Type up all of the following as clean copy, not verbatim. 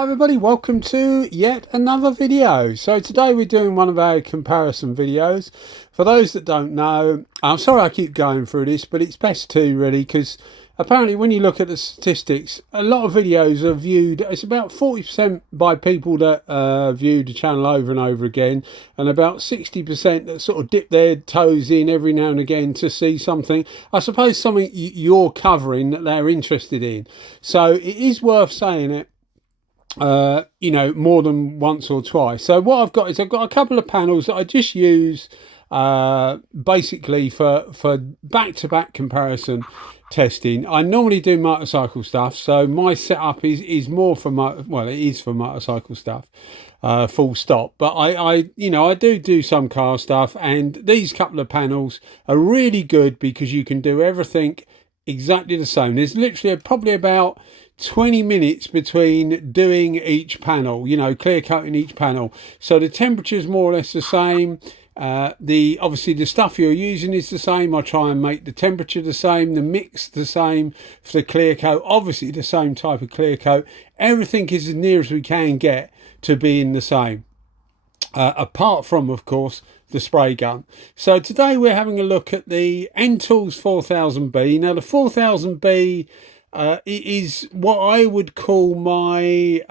Hi everybody, welcome to yet another video. So today we're doing one of our comparison videos. For those that don't know, I'm sorry I keep going through this, but it's best to really, because apparently when you look at the statistics, a lot of videos are viewed, it's about 40% by people that view the channel over and over again, and about 60% that sort of dip their toes in every now and again to see something, I suppose something you're covering that they're interested in. So it is worth saying it, you know, more than once or twice. So what I've got is I've got a couple of panels that I just use basically for back-to-back comparison testing. I normally do motorcycle stuff, so my setup is more for well, it is for motorcycle stuff, full stop. But I you know, I do some car stuff, and these couple of panels are really good because you can do everything exactly the same. There's literally probably about 20 minutes between doing each panel, you know, clear coating each panel. So the temperature is more or less the same. Obviously the stuff you're using is the same. I try and make the temperature the same, the mix the same for the clear coat, obviously the same type of clear coat. Everything is as near as we can get to being the same, apart from, of course, the spray gun. So today we're having a look at the Ntools 4000B. Now the 4000B is what I would call my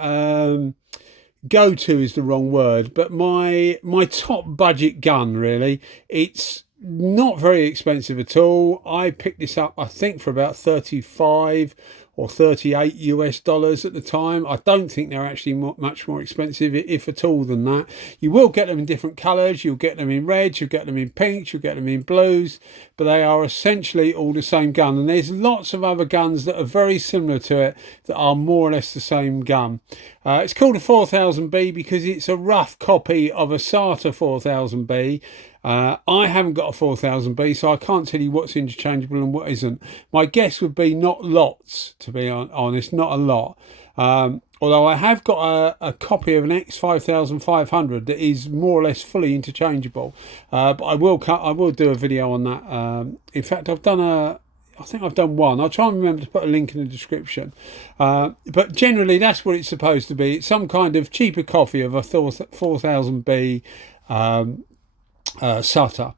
go-to is the wrong word, but my top budget gun really. It's not very expensive at all. I picked this up I think for about 35 or 38 US dollars at the time. I don't think they're actually much more expensive, if at all, than that. You will get them in different colours. You'll get them in reds, you'll get them in pinks, you'll get them in blues, but they are essentially all the same gun. And there's lots of other guns that are very similar to it that are more or less the same gun. It's called a 4000B because it's a rough copy of a SATA 4000B. I haven't got a 4000B, so I can't tell you what's interchangeable and what isn't. My guess would be not lots, to be honest, not a lot. Although I have got a copy of an X5500 that is more or less fully interchangeable. But I will do a video on that. In fact, I think I've done one. I'll try and remember to put a link in the description. But generally, that's what it's supposed to be. It's some kind of cheaper copy of a 4000B SATA.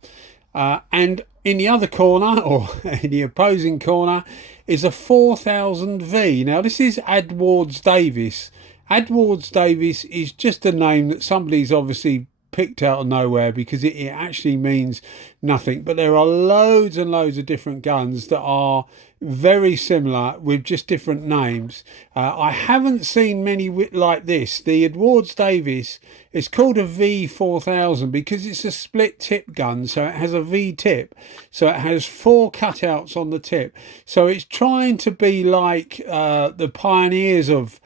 And in the other corner, or in the opposing corner, is a 4000V. Now this is Adwards Davis. Adwards Davis is just a name that somebody's obviously picked out of nowhere, because it actually means nothing. But there are loads and loads of different guns that are very similar with just different names. I haven't seen many like this. The Adwards Davis is called a V4000 because it's a split tip gun, so it has a V tip, so it has 4 cutouts on the tip. So it's trying to be like the pioneers of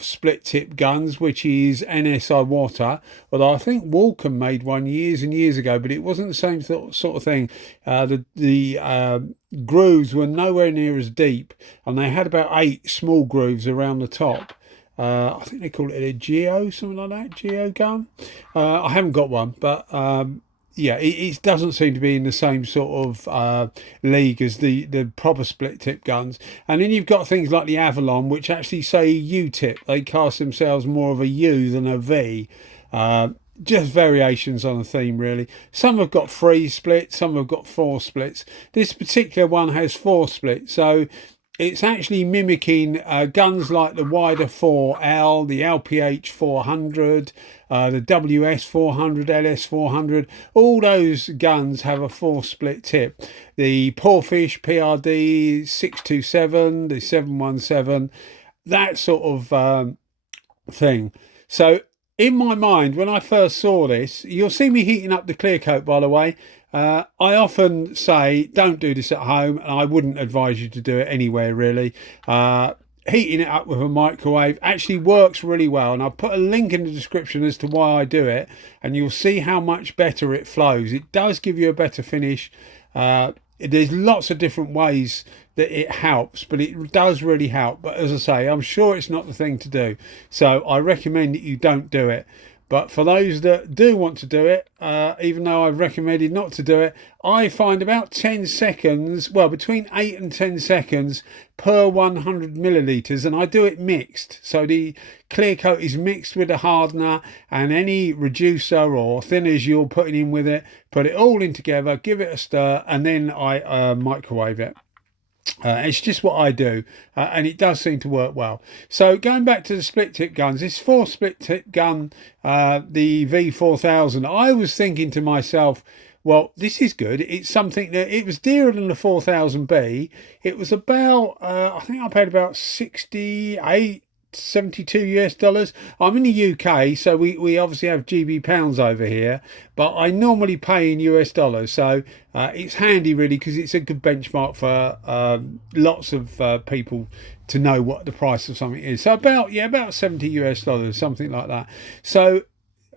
split tip guns, which is NSI Water. Although I think Walcom made one years and years ago, but it wasn't the same sort of thing. The grooves were nowhere near as deep, and they had about 8 small grooves around the top. I think they call it a Geo, something like that, Geo gun. I haven't got one, but yeah, it doesn't seem to be in the same sort of league as the proper split tip guns. And then you've got things like the Avalon, which actually say U-tip. They cast themselves more of a U than a V. Just variations on a theme, really. Some have got 3 splits, some have got 4 splits. This particular one has 4 splits, so it's actually mimicking guns like the Wider 4L, the LPH 400, the WS 400, LS 400. All those guns have a 4 split tip. The Poorfish PRD 627, the 717, that sort of thing. So in my mind, when I first saw this, you'll see me heating up the clear coat, by the way. I often say don't do this at home, and I wouldn't advise you to do it anywhere really. Heating it up with a microwave actually works really well, and I'll put a link in the description as to why I do it, and you'll see how much better it flows. It does give you a better finish. There's lots of different ways that it helps, but it does really help. But as I say, I'm sure it's not the thing to do, so I recommend that you don't do it. But for those that do want to do it, even though I've recommended not to do it, I find about 10 seconds, well, between 8 and 10 seconds per 100 millilitres, and I do it mixed. So the clear coat is mixed with the hardener and any reducer or thinners you're putting in with it. Put it all in together, give it a stir, and then I microwave it. It's just what I do, and it does seem to work well. So going back to the split tip guns, this 4 split tip gun, the V4000, I was thinking to myself, well, this is good. It's something that it was dearer than the 4000B. It was about, I think I paid about 68, 72 US dollars. I'm in the UK, so we obviously have GB pounds over here, but I normally pay in US dollars, so it's handy really, because it's a good benchmark for lots of people to know what the price of something is. So about 70 US dollars, something like that. So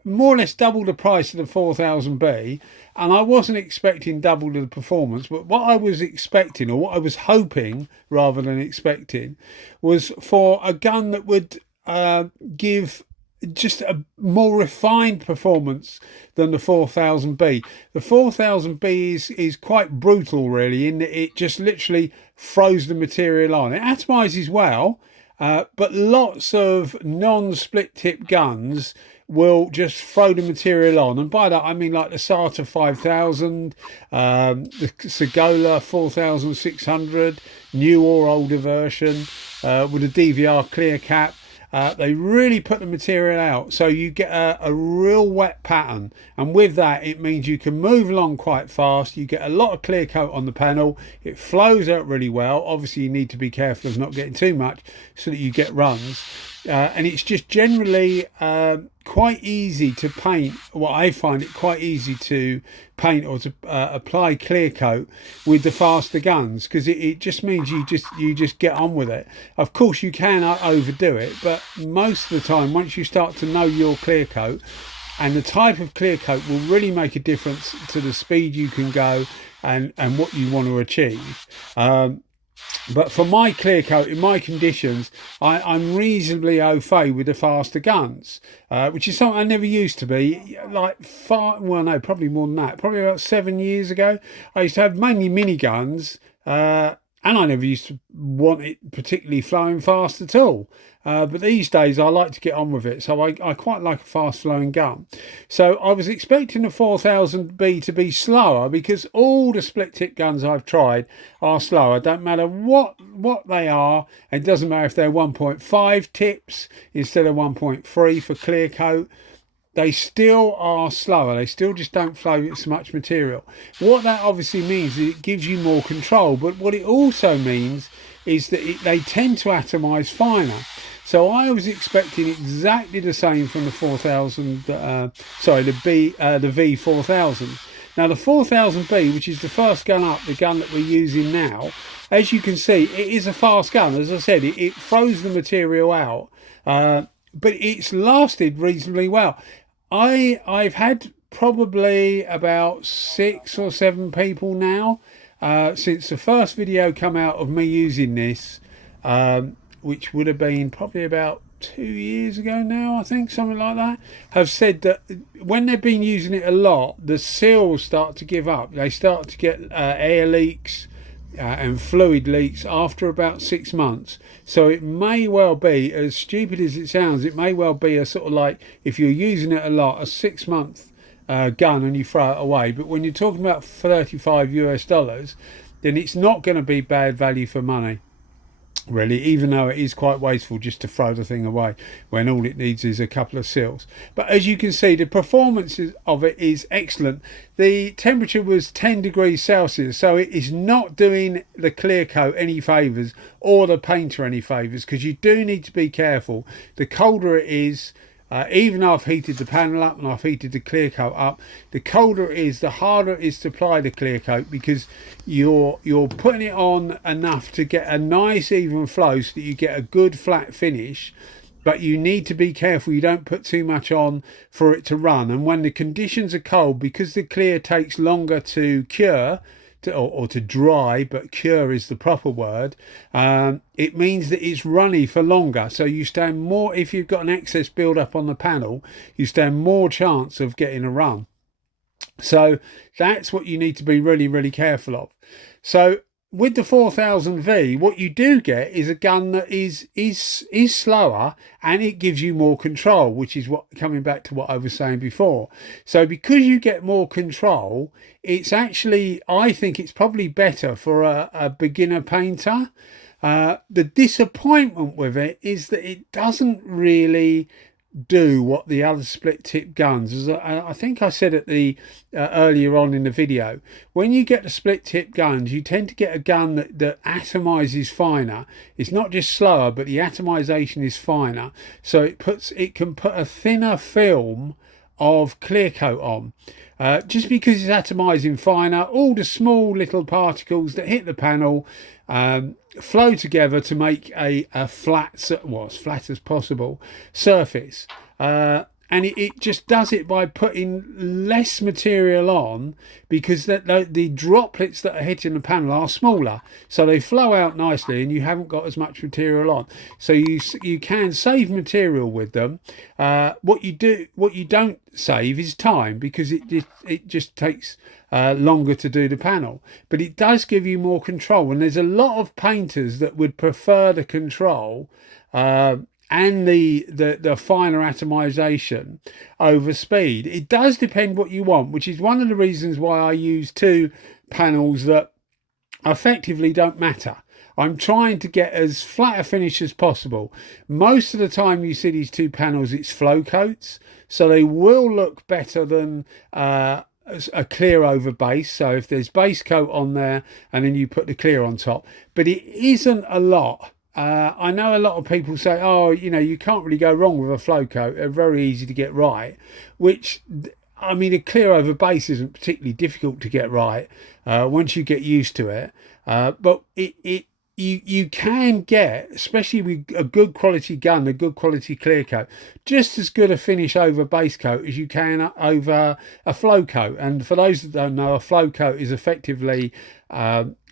more or less double the price of the 4000B, and I wasn't expecting double the performance, but what I was expecting, or what I was hoping rather than expecting, was for a gun that would give just a more refined performance than the 4000B. The 4000B is quite brutal really, in that it just literally throws the material on. It atomizes well, but lots of non-split tip guns will just throw the material on, and by that I mean like the SATA 5000, the Segola 4600, new or older version, with a DVR clear cap. They really put the material out, so you get a real wet pattern, and with that it means you can move along quite fast. You get a lot of clear coat on the panel, it flows out really well. Obviously you need to be careful of not getting too much so that you get runs, and it's just generally quite easy to paint. Well, I find it quite easy to paint or to apply clear coat with the faster guns, because it just means you just get on with it. Of course you can overdo it, but most of the time once you start to know your clear coat, and the type of clear coat will really make a difference to the speed you can go and what you want to achieve. But for my clear coat, in my conditions, I'm reasonably au fait with the faster guns, which is something I never used to be. Like probably more than that. Probably about 7 years ago, I used to have mainly mini guns, and I never used to want it particularly flowing fast at all. But these days I like to get on with it, so I quite like a fast flowing gun. So I was expecting the 4000B to be slower, because all the split tip guns I've tried are slower. Don't matter what they are. It doesn't matter if they're 1.5 tips instead of 1.3 for clear coat. They still are slower. They still just don't flow so much material. What that obviously means is it gives you more control, but what it also means is that they tend to atomize finer. So I was expecting exactly the same from the the V4000. Now the 4000B, which is the first gun up, the gun that we're using now, as you can see, it is a fast gun. As I said, it throws the material out, but it's lasted reasonably well. I've had probably about 6 or 7 people now since the first video come out of me using this, which would have been probably about 2 years ago now, I think, something like that, have said that when they've been using it a lot, the seals start to give up. They start to get air leaks and fluid leaks after about 6 months. So it may well be, as stupid as it sounds, it may well be a sort of like, if you're using it a lot, a 6-month gun and you throw it away. But when you're talking about 35 US dollars, then it's not going to be bad value for money, really, even though it is quite wasteful just to throw the thing away when all it needs is a couple of seals. But as you can see, the performance of it is excellent. The temperature was 10 degrees Celsius, so it is not doing the clear coat any favours or the painter any favours, because you do need to be careful. The colder it is, even though I've heated the panel up and I've heated the clear coat up, the colder it is, the harder it is to apply the clear coat, because you're putting it on enough to get a nice even flow so that you get a good flat finish. But you need to be careful you don't put too much on for it to run. And when the conditions are cold, because the clear takes longer to cure or to dry, but cure is the proper word. It means that it's runny for longer, so you stand more, if you've got an excess build up on the panel, you stand more chance of getting a run. So that's what you need to be really, really careful of. So with the 4000V, what you do get is a gun that is slower, and it gives you more control, which is what, coming back to what I was saying before. So because you get more control, it's actually, I think it's probably better for a beginner painter. The disappointment with it is that it doesn't really do what the other split tip guns, as I think I said at the earlier on in the video, when you get the split tip guns, you tend to get a gun that atomizes finer. It's not just slower, but the atomization is finer, so it can put a thinner film of clear coat on. Just because it's atomizing finer, all the small little particles that hit the panel flow together to make a flat, well, as flat as possible surface. And it just does it by putting less material on, because the droplets that are hitting the panel are smaller, so they flow out nicely and you haven't got as much material on, so you can save material with them. What you don't save is time, because it just takes longer to do the panel, but it does give you more control. And there's a lot of painters that would prefer the control and the finer atomization over speed. It does depend what you want, which is one of the reasons why I use two panels that effectively don't matter. I'm trying to get as flat a finish as possible. Most of the time you see these two panels, it's flow coats, so they will look better than a clear over base. So if there's base coat on there and then you put the clear on top, but it isn't a lot. I know a lot of people say, oh, you know, you can't really go wrong with a flow coat, they're very easy to get right, which, I mean, a clear over base isn't particularly difficult to get right once you get used to it, but you can get, especially with a good quality gun, a good quality clear coat, just as good a finish over base coat as you can over a flow coat. And for those that don't know, a flow coat is effectively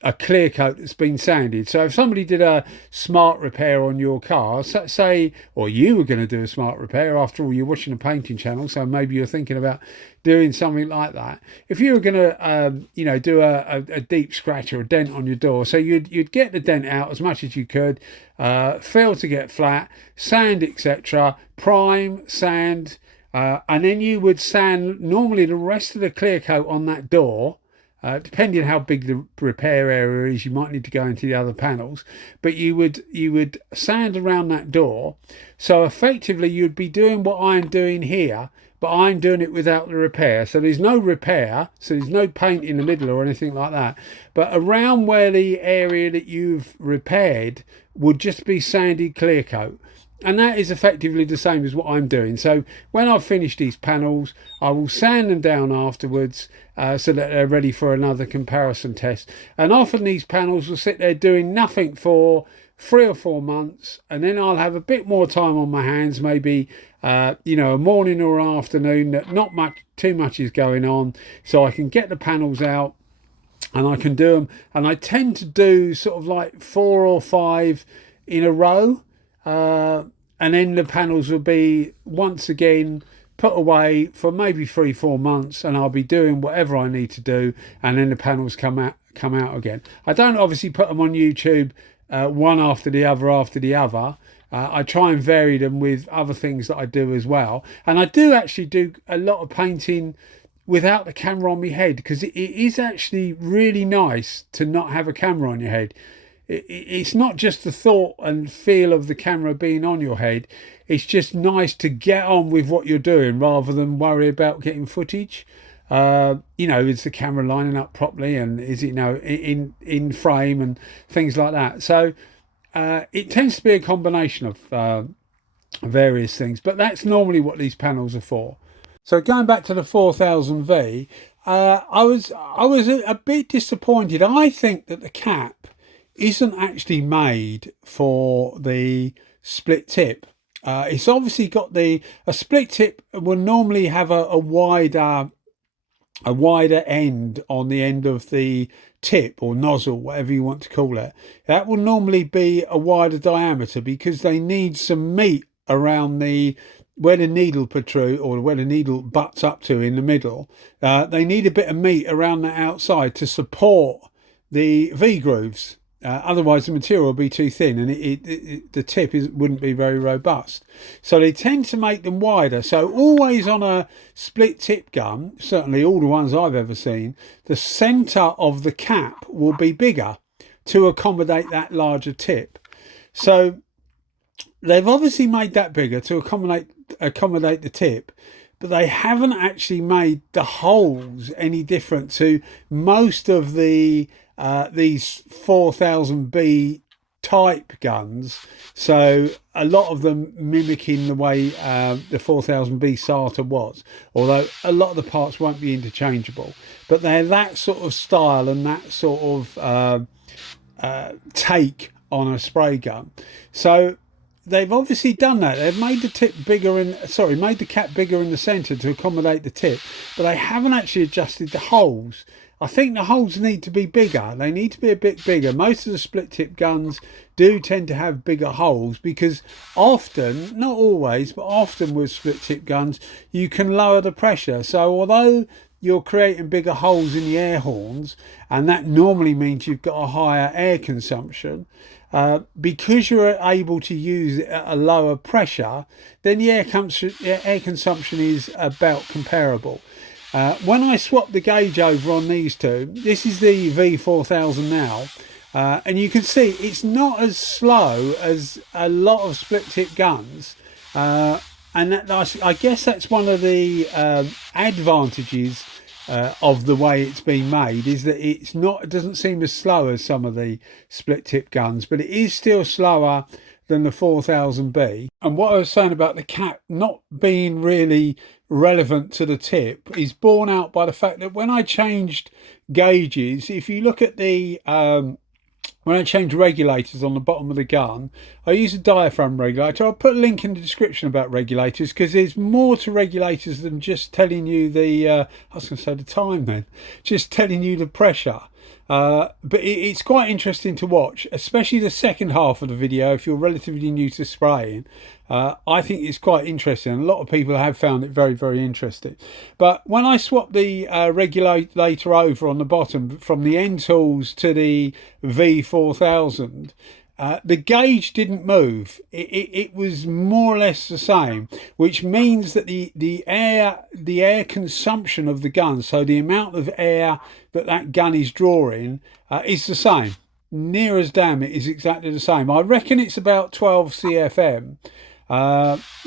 a clear coat that's been sanded. So if somebody did a smart repair on your car, say, or you were going to do a smart repair, after all, you're watching a painting channel, so maybe you're thinking about doing something like that. If you were going to you know, do a deep scratch or a dent on your door, so you'd get the dent out as much as you could, fill to get flat, sand, etc., prime, sand, and then you would sand normally the rest of the clear coat on that door. Depending on how big the repair area is, you might need to go into the other panels, but you would sand around that door. So effectively you'd be doing what I'm doing here, but I'm doing it without the repair. So there's no repair, so there's no paint in the middle or anything like that, but around where the area that you've repaired would just be sanded clear coat. And that is effectively the same as what I'm doing. So when I've finished these panels, I will sand them down afterwards so that they're ready for another comparison test. And often these panels will sit there doing nothing for 3 or 4 months, and then I'll have a bit more time on my hands, maybe you know, a morning or an afternoon that not too much is going on, so I can get the panels out and I can do them. And I tend to do sort of like 4 or 5 in a row. And then the panels will be once again put away for maybe 3-4 months, and I'll be doing whatever I need to do, and then the panels come out again. I don't obviously put them on YouTube one after the other. I try and vary them with other things that I do as well, and I do actually do a lot of painting without the camera on my head, because it is actually really nice to not have a camera on your head. It's not just the thought and feel of the camera being on your head, it's just nice to get on with what you're doing rather than worry about getting footage. You know, is the camera lining up properly, and is it, you know, in frame and things like that. So it tends to be a combination of various things, but that's normally what these panels are for. So going back to the 4000V, I was a bit disappointed. I think that the cap isn't actually made for the split tip. It's obviously got a split tip will normally have a wider a wider end on the end of the tip or nozzle, whatever you want to call it. That will normally be a wider diameter because they need some meat around the where the needle protrudes or where the needle butts up to in the middle. They need a bit of meat around the outside to support the V grooves. Otherwise the material will be too thin and the tip wouldn't be very robust. So they tend to make them wider. So always on a split tip gun, certainly all the ones I've ever seen, the centre of the cap will be bigger to accommodate that larger tip. So they've obviously made that bigger to accommodate the tip, but they haven't actually made the holes any different to most of the these 4000B type guns. So a lot of them mimicking the way the 4000B SATA was, although a lot of the parts won't be interchangeable, but they're that sort of style and that sort of take on a spray gun. So they've obviously done that. They've made the tip bigger made the cap bigger in the centre to accommodate the tip, but they haven't actually adjusted the holes. I think the holes need to be bigger. They need to be a bit bigger. Most of the split tip guns do tend to have bigger holes because often, not always, but often with split tip guns, you can lower the pressure. So although you're creating bigger holes in the air horns, and that normally means you've got a higher air consumption, because you're able to use it at a lower pressure, then the air consumption is about comparable. When I swap the gauge over on these two, this is the V4000 now, and you can see it's not as slow as a lot of split tip guns, and I guess that's one of the advantages of the way it's been made, is that it doesn't seem as slow as some of the split tip guns, but it is still slower than the 4000B. And what I was saying about the cap not being really relevant to the tip is borne out by the fact that when I changed gauges, if you look at the when I change regulators on the bottom of the gun, I use a diaphragm regulator. I'll put a link in the description about regulators because there's more to regulators than just telling you I was going to say the time then, just telling you the pressure. But it's quite interesting to watch, especially the second half of the video if you're relatively new to spraying. I think it's quite interesting. A lot of people have found it very, very interesting. But when I swapped the regulator over on the bottom from the Ntools to the V4000, the gauge didn't move. It was more or less the same, which means that the air consumption of the gun, so the amount of air that gun is drawing, is the same. Near as damn it is exactly the same. I reckon it's about 12 CFM.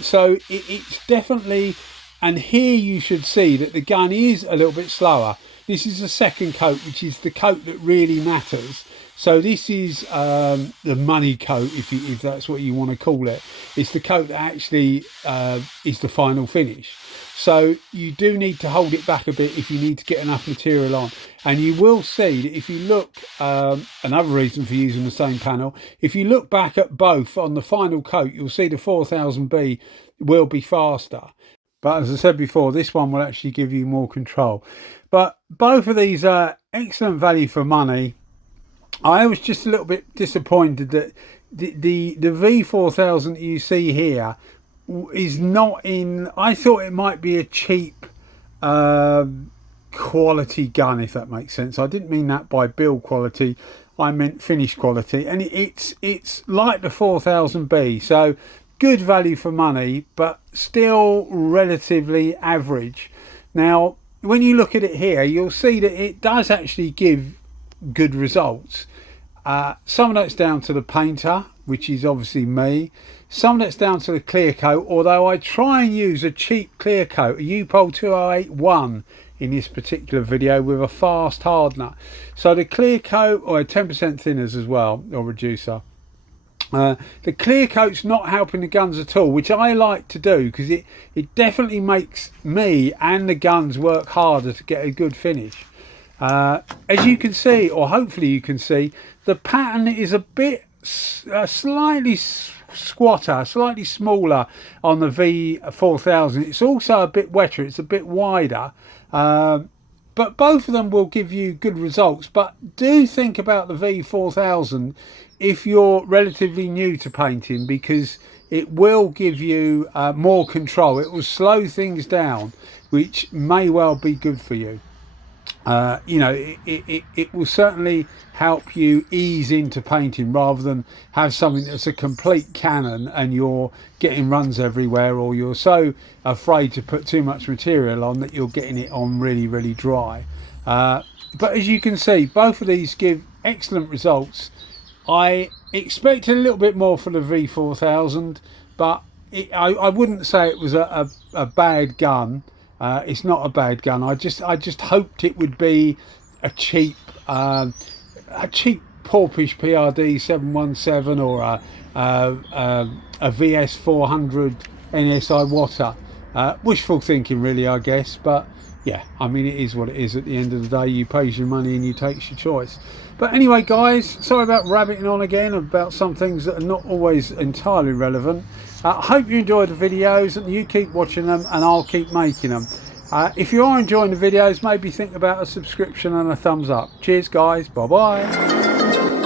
So it's definitely, and here you should see that the gun is a little bit slower. This is the second coat, which is the coat that really matters. So this is the money coat, if that's what you want to call it. It's the coat that actually is the final finish. So you do need to hold it back a bit if you need to get enough material on. And you will see that if you look, another reason for using the same panel, if you look back at both on the final coat, you'll see the 4000B will be faster. But as I said before, this one will actually give you more control. But both of these are excellent value for money. I was just a little bit disappointed that the V4000 you see here is not in. I thought it might be a cheap quality gun, if that makes sense. I didn't mean that by build quality, I meant finish quality, and it's like the 4000B, so good value for money, but still relatively average. Now when you look at it here, you'll see that it does actually give good results. Some of that's down to the painter, which is obviously me. Some of that's down to the clear coat, although I try and use a cheap clear coat, a U-POL 2081 in this particular video with a fast hardener. So the clear coat, or 10% thinners as well, or reducer. The clear coat's not helping the guns at all, which I like to do because it definitely makes me and the guns work harder to get a good finish. As you can see, or hopefully you can see, the pattern is a bit slightly squatter, slightly smaller on the V4000. It's also a bit wetter, it's a bit wider, but both of them will give you good results. But do think about the V4000 if you're relatively new to painting, because it will give you more control. It will slow things down, which may well be good for you. You know, it will certainly help you ease into painting rather than have something that's a complete cannon and you're getting runs everywhere, or you're so afraid to put too much material on that you're getting it on really dry. But as you can see, both of these give excellent results. I expected a little bit more for the V4000, but I wouldn't say it was a bad gun. It's not a bad gun. I just hoped it would be a cheap porpish PRD 717 or a VS 400 NSI Water. Wishful thinking, really, I guess. But yeah, I mean, it is what it is. At the end of the day, you pays your money and you takes your choice. But anyway, guys, sorry about rabbiting on again about some things that are not always entirely relevant. I hope you enjoyed the videos and you keep watching them, and I'll keep making them. If you are enjoying the videos, maybe think about a subscription and a thumbs up. Cheers, guys. Bye bye.